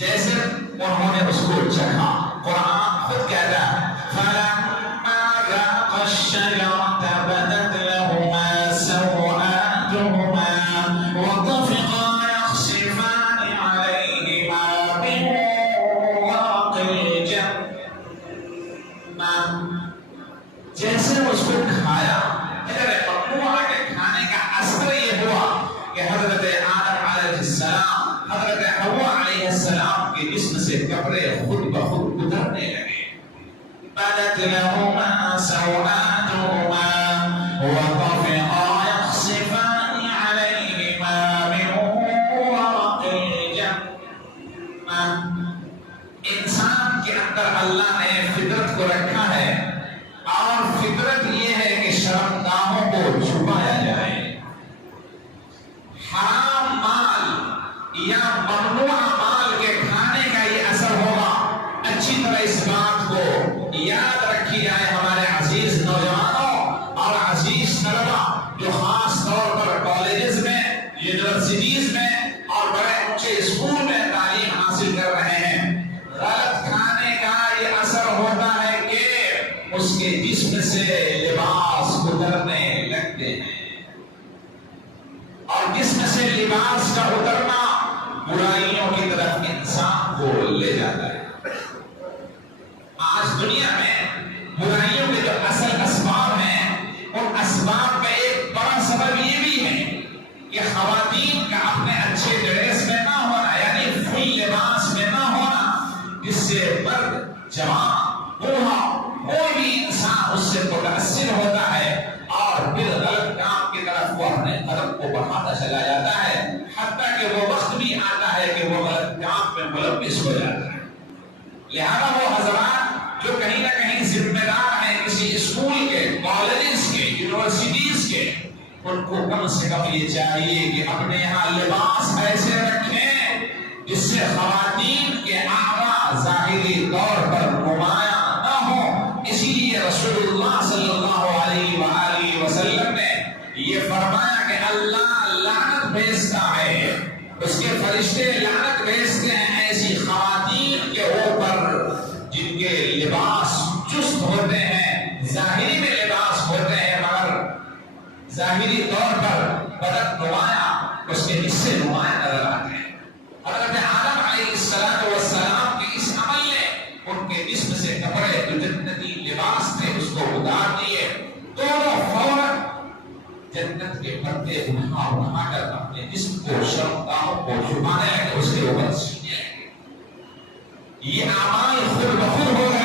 جیسے انہوں نے اس کو چکھا، قرآن خود کہتا ہے فَلَمَّا ذَاقَا الشَّجَرَةَ بَدَتْ لَهُمَا سَوْآتُهُمَا وَطَفِقَا يَخْصِفَانِ عَلَيْهِمَا مِن وَرَقِ الْجَنَّةِ۔ جیسے اس کو کھایا، ممنوع کے کھانے کا اثر یہ ہوا کہ حضرت آدم علیہ السلام، حضرت حوا علیہ السلام کے جسم سے کپڑے خود بخود اترنے لگے۔ بدت لهما سوآتهما وطفقا يخصفان عليهما من ورق الجنة۔ انسان کے اندر اللہ نے فطرت کو رکھا ہے، اور فطرت یہ ہے کہ شرمگاہوں کو چھپایا جائے۔ حرام مال یا ممنوع مال کے کھانے کا یہ اثر ہوگا۔ اچھی طرح اس بات کو یاد رکھی جائے ہمارے عزیز نوجوانوں اور عزیز طلبا جو خاص طور پر کالجز میں، یونیورسٹیز میں اور بڑے اونچے اسکول میں تعلیم حاصل کر رہے ہیں۔ غلط کھانے کا یہ اثر ہوتا ہے کہ اس کے جسم سے لباس اترنے لگتے ہیں، اور جسم سے لباس کا اترنا برائیوں کی طرف انسان کو لے جاتا ہے۔ آج دنیا میں برائیوں کے جو اصل اسباب ہیں، ان اسباب میں ایک بڑا سبب یہ بھی ہے کہ خواتین کا اپنے اچھے ڈریس میں نہ ہونا، یعنی فل لباس میں نہ ہونا، جس سے مرد، جوان، بوڑھا، کوئی بھی انسان اس سے متاثر ہوتا ہے، اور پھر غلط کام کی طرف وہ اپنے قدم کو بڑھاتا چلا جاتا ہے، حتیٰ کہ وہ وقت بھی آتا ہے کہ وہ غلط کام میں ملوث ہو جاتا ہے۔ لہذا وہ حضرات جو کہیں نہ کہیں ذمہ دار ہیں کسی اسکول کے، کالجز کے، یونیورسٹیز کے، ان کو کم سے کم یہ چاہیے کہ اپنے یہاں لباس ایسے رکھیں جس سے خواتین کے اعضاء ظاہری طور پر نمایاں نہ ہوں۔ اسی لیے رسول اللہ صلی اللہ علیہ وآلہ وسلم نے یہ فرمایا کہ اللہ لعنت بھیجتا ہے، اس کے فرشتے لعنت بھیجتے ہیں ایسی خواتین کے اوپر جن کے لباس چست ہوتے ہیں، ظاہری میں لباس ہوتے ہیں مگر ظاہری طور پر بدن نمایاں، اس کے حصے نمایاں نظر آتے ہیں۔ حضرت آدم علیہ السلام کے اس عمل نے ان کے جسم سے کپڑے جو جنتی لباس تھے اس کو اتار دیے، دونوں فوراً جنت کے پردے اٹھا کر اپنے جسم کو، شرمگاہوں کو چھپانے لگے، اس کے اوپر سینے لگے۔ یہ اعمال خود بخود ہو گئے۔